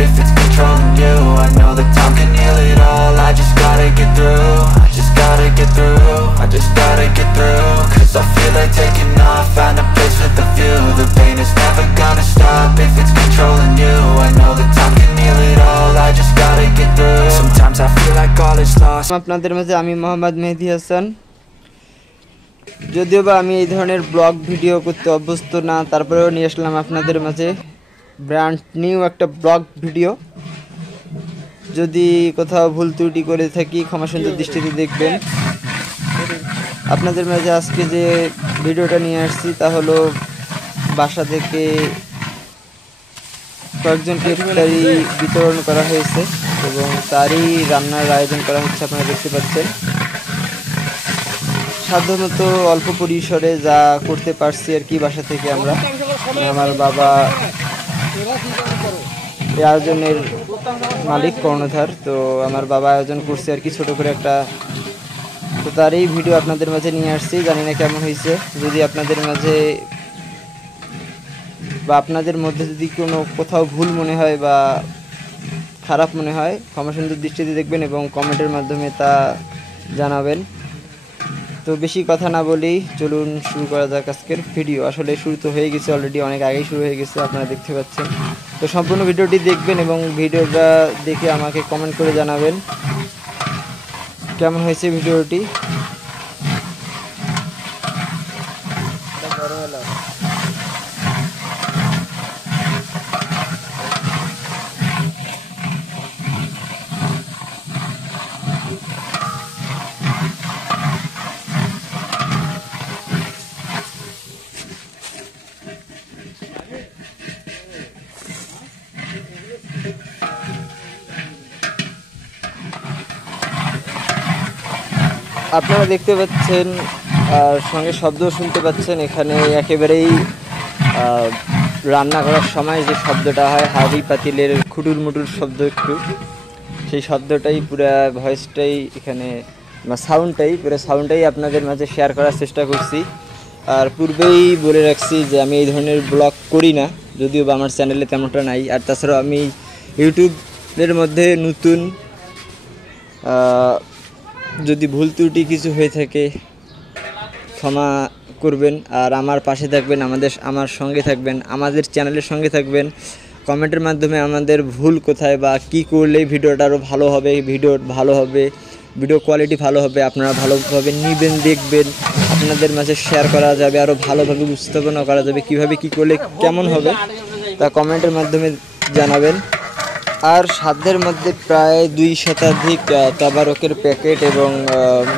if it's controlling you. I know that time can heal it all. I just gotta get through. I just gotta get through. I just gotta get through. Cause I feel like taking off. Find a place with a view. The pain is never gonna stop if it's controlling you. I know that time can heal it all. I just gotta get through. Sometimes I feel like all is lost. আপনাদের মাঝে আমি মোহাম্মদ মেহেদী হাসান। যদিও বা আমি এই ধরনের blog video করতে অভ্যস্ত না, তারপরেও নিয়ে আসলাম আপনাদের মাঝে ব্র্যান্ড নিউ একটা ব্লগ ভিডিও। যদি কোথাও ভুল ত্রুটি করে থাকি ক্ষমা সুন্দর দৃষ্টিতে দেখবেন। আপনাদের মাঝে আজকে যে ভিডিওটা নিয়ে আসছি তা হলো বাসা থেকে কয়েকজনকে ইফতারি বিতরণ করা হয়েছে এবং তারই রান্নার আয়োজন করা হচ্ছে। আপনারা দেখতে পাচ্ছেন সাধ্যমতো অল্প পরিসরে যা করতে পারছি আর কি বাসা থেকে আমরা। আমার বাবা এই আয়োজনের মালিক কর্ণধার, তো আমার বাবা আয়োজন করছে আর কি ছোট করে একটা, তো তারই ভিডিও আপনাদের মাঝে নিয়ে আসছি। জানি না কেমন হয়েছে, যদি আপনাদের মাঝে বা আপনাদের মধ্যে যদি কোনো কোথাও ভুল মনে হয় বা খারাপ মনে হয় ক্ষমা সুন্দর দৃষ্টিতে দেখবেন এবং কমেন্টের মাধ্যমে তা জানাবেন। তো বেশি কথা না বলেই চলুন শুরু করা যাক আজকের ভিডিও। আসলে শুরু তো হয়ে গেছে অলরেডি, অনেক আগেই শুরু হয়ে গেছে, আপনারা দেখতে পাচ্ছেন। তো সম্পূর্ণ ভিডিওটি দেখবেন এবং ভিডিওটা দেখে আমাকে কমেন্ট করে জানাবেন কেমন হয়েছে ভিডিওটি। আপনারা দেখতে পাচ্ছেন আর সঙ্গে শব্দ শুনতে পাচ্ছেন, এখানে একেবারেই রান্না করার সময় যে শব্দটা হয় হাঁড়ি পাতিলের খুটুর মুটুর শব্দ, একটু সেই শব্দটাই পুরো ভয়েসটাই এখানে সাউন্ডটাই আপনাদের মাঝে শেয়ার করার চেষ্টা করছি। আর পূর্বেই বলে রাখছি যে আমি এই ধরনের ব্লগ করি না, যদিও বা আমার চ্যানেলে তেমনটা নাই। আর তাছাড়াও আমি ইউটিউবের মধ্যে নতুন, যদি ভুল ত্রুটি কিছু হয়ে থাকে ক্ষমা করবেন আর আমার পাশে থাকবেন, আমার সঙ্গে থাকবেন, আমাদের চ্যানেলের সঙ্গে থাকবেন। কমেন্টের মাধ্যমে আমাদের ভুল কোথায় বা কি করলে ভিডিওটা আরও ভালো হবে, ভিডিও কোয়ালিটি ভালো হবে, আপনারা ভালোভাবে নেবেন, দেখবেন, আপনাদের মাঝে শেয়ার করা যাবে, আরও ভালোভাবে উপস্থাপনা করা যাবে, কিভাবে কি করলে কেমন হবে তা কমেন্টের মাধ্যমে জানাবেন। আর সাধ্যের মধ্যে প্রায় 2 শতাধিক তাবারকের প্যাকেট এবং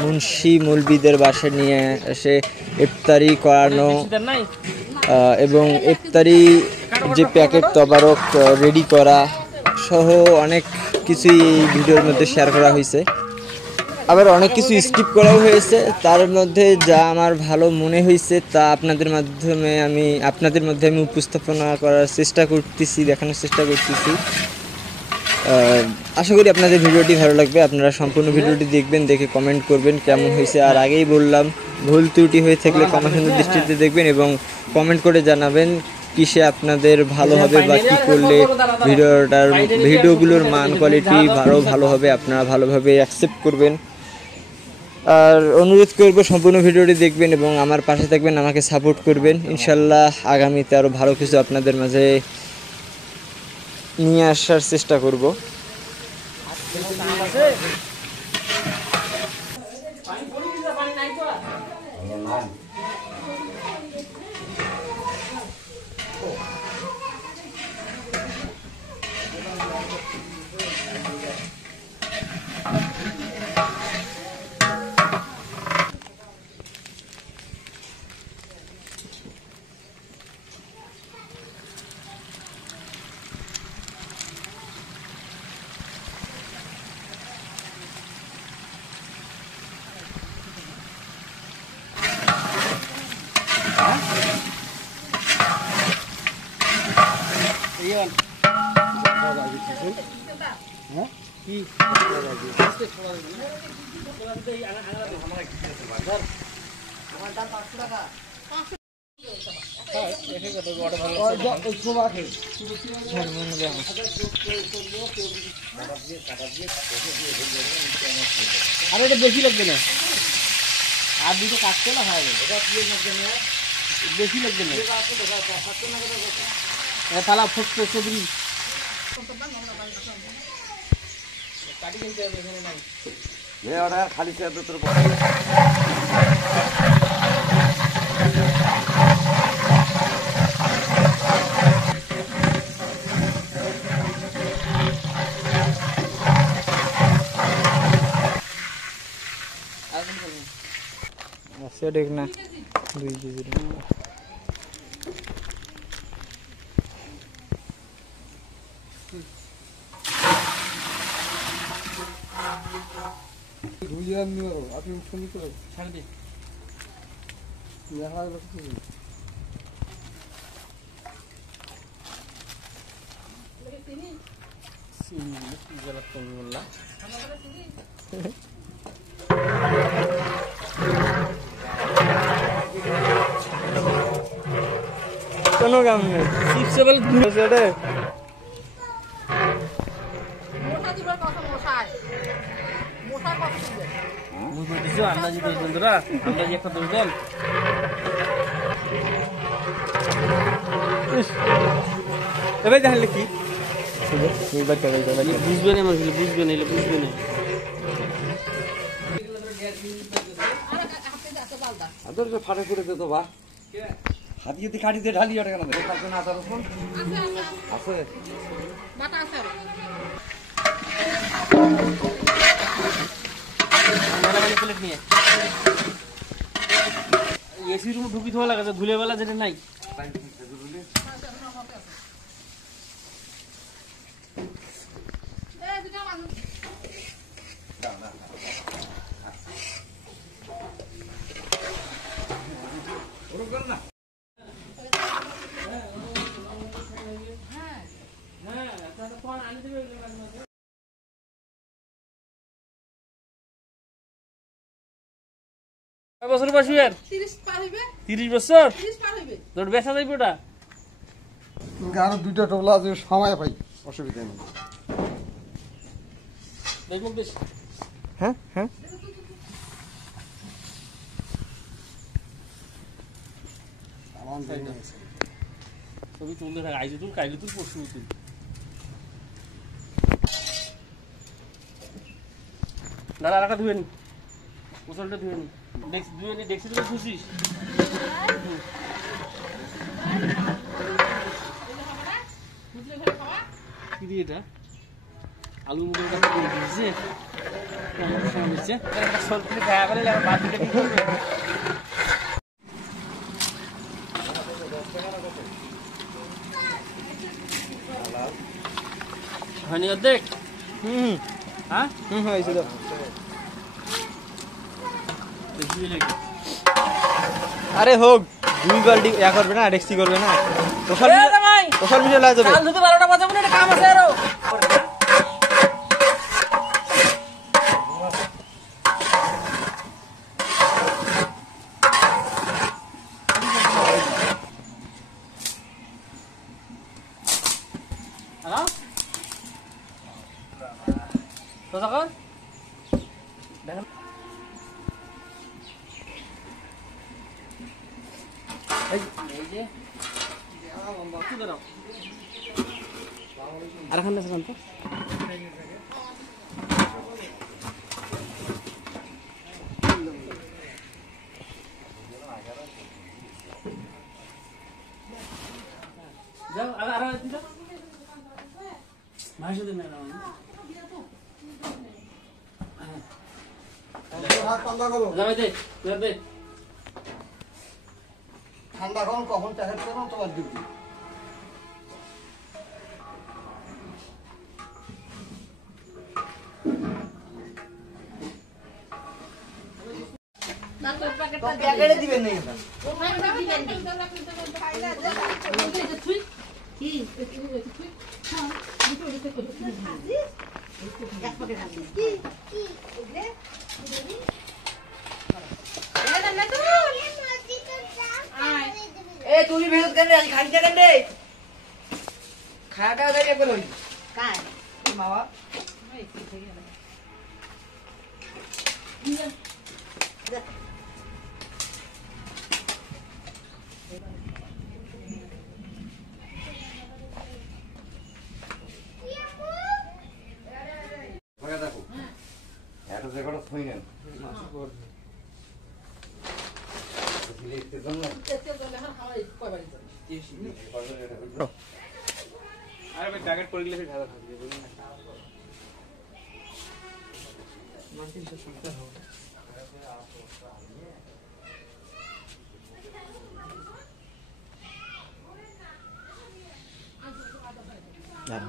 মুন্সি মৌলবীদের বাসায় নিয়ে এসে ইফতারি করানো এবং ইফতারি যে প্যাকেট তবারক রেডি করা সহ অনেক কিছুই এই ভিডিওর মধ্যে শেয়ার করা হয়েছে। আবার অনেক কিছু স্কিপ করাও হয়েছে। তার মধ্যে যা আমার ভালো মনে হয়েছে তা আপনাদের মধ্যে আমি উপস্থাপনা করার চেষ্টা করতেছি, দেখানোর চেষ্টা করতেছি। আশা করি আপনাদের ভিডিওটি ভালো লাগবে। আপনারা সম্পূর্ণ ভিডিওটি দেখবেন, দেখে কমেন্ট করবেন কেমন হয়েছে। আর আগেই বললাম ভুল ত্রুটি হয়ে থাকলে ক্ষমা সুন্দর দৃষ্টিতে দেখবেন এবং কমেন্ট করে জানাবেন কিসে আপনাদের ভালো হবে বা কী করলে ভিডিওগুলোর মান কোয়ালিটি ভালো হবে, আপনারা ভালোভাবে অ্যাকসেপ্ট করবেন। আর অনুরোধ করব সম্পূর্ণ ভিডিওটি দেখবেন এবং আমার পাশে থাকবেন, আমাকে সাপোর্ট করবেন। ইনশাল্লাহ আগামীতে আরও ভালো কিছু আপনাদের মাঝে নিয়ে আসার চেষ্টা করব। আর এটা বেশি লাগবে না, আর দুটো কাটতে না হয় বেশি লাগবে না, তালা ফুটতে সবরি খালি আছে দেখ না 2 কেজি আপনি ফোন করে ছাড় দিন কোনো কাম নেই চিপসে বলে সেটা আন্দাজি দোষ দেন তোরা, আন্দাজি একটা দোষ দেন। এবার জানলে কি বুঝবে না মানুষ, বুঝবে না, বুঝবে না। ফাটে ফুটে দিত বা হাতি যদি কাটিতে ঢালি ওটা কেন কালকে না তার রসুন আছে প্লেট নিয়ে এসি রুম ঢুকি থোয়া লাগে, ধুলে বেলা যেটা নাই। বছর বয়স 30 বছর তোর বেচা যাইব ওটা আরো 2টা টোলা আছে সময় পাই, অসুবিধা নেই। দেখুন বেশ হ্যাঁ হ্যাঁ ছবি তুলতে থাক, আইজে তুল, কাইলে তুল, পরশু তুল। দাদা আরেকটা ধুয়ে নি, গোসলটা ধুয়ে নি, ধুয়ে নি, দেখছি তুই খুশিস কি দিয়ে এটা আলু মুগের কাছে দিয়ে দিয়েছে, কেমন সময় দিচ্ছে একটা সরকারি খায়া ফেলে বাদ দিলে কি করবে? হয়নি অর্ধেক? হ্যাঁ হয়েছে তো আরে হোক 2 বালতি ইয়া করবে না, ডেক্সি করবে না, ওখান মিলে লাগে যাবে। কাল ধুতে 12টা বাজে মনে একটা কাম আছে আরো। হ্যালো তো তখন দেখেন এই যে আর এখন আছে তো যাও আর দিদা ভাষা দেন না ঠান্ডা কখন কখন টাকা করো তোমার ডিউটি। দিবেন নেই তুমি ভেতর কেন খাই দেখেন রে খাওয়াটা যাই একবার হই काय মামা দেখো এটা যে কটা থই নেন আরে ভাই প্যাকেট করে গেলে ভালো থাকবে বুঝলেন না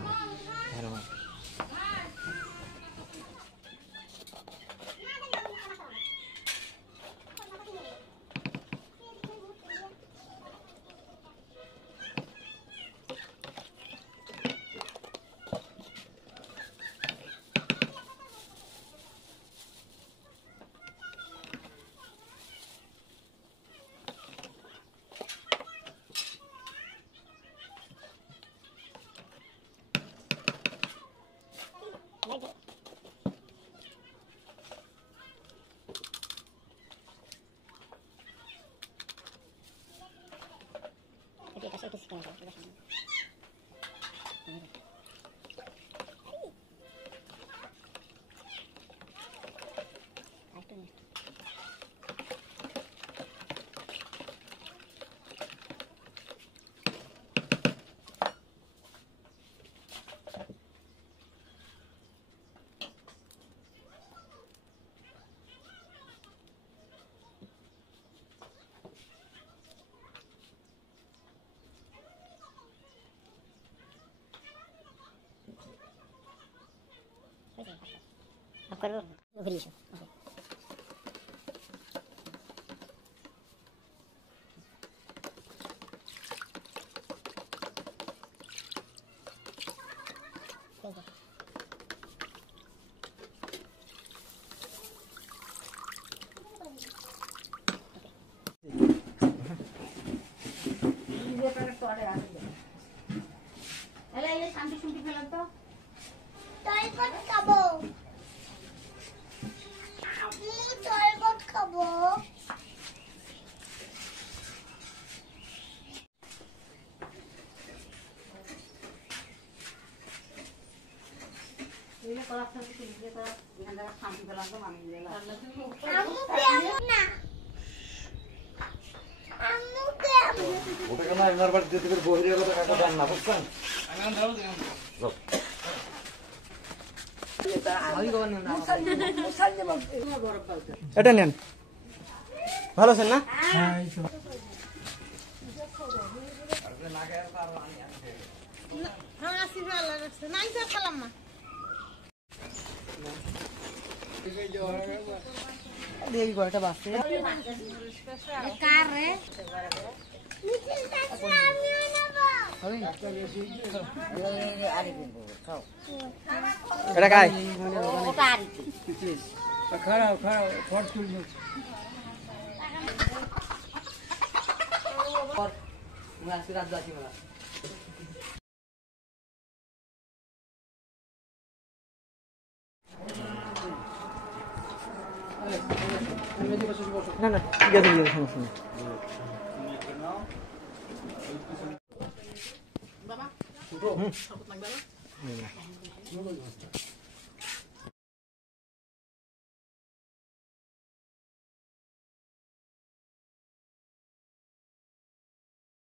Acuerdo, lo feliz. ওটা কেন আপনার বাড়ি যেতে করে বহিরে কথা কাকা দেন না বুঝছেন এটা নেন ভালো আছেন না এই ঘরটা বাসে এটা খাই খারাপ খারাপ ফট তুলবে রাত যাচ্ছি মেলা না না ঠিক আছে সমস্যা নেই Baba,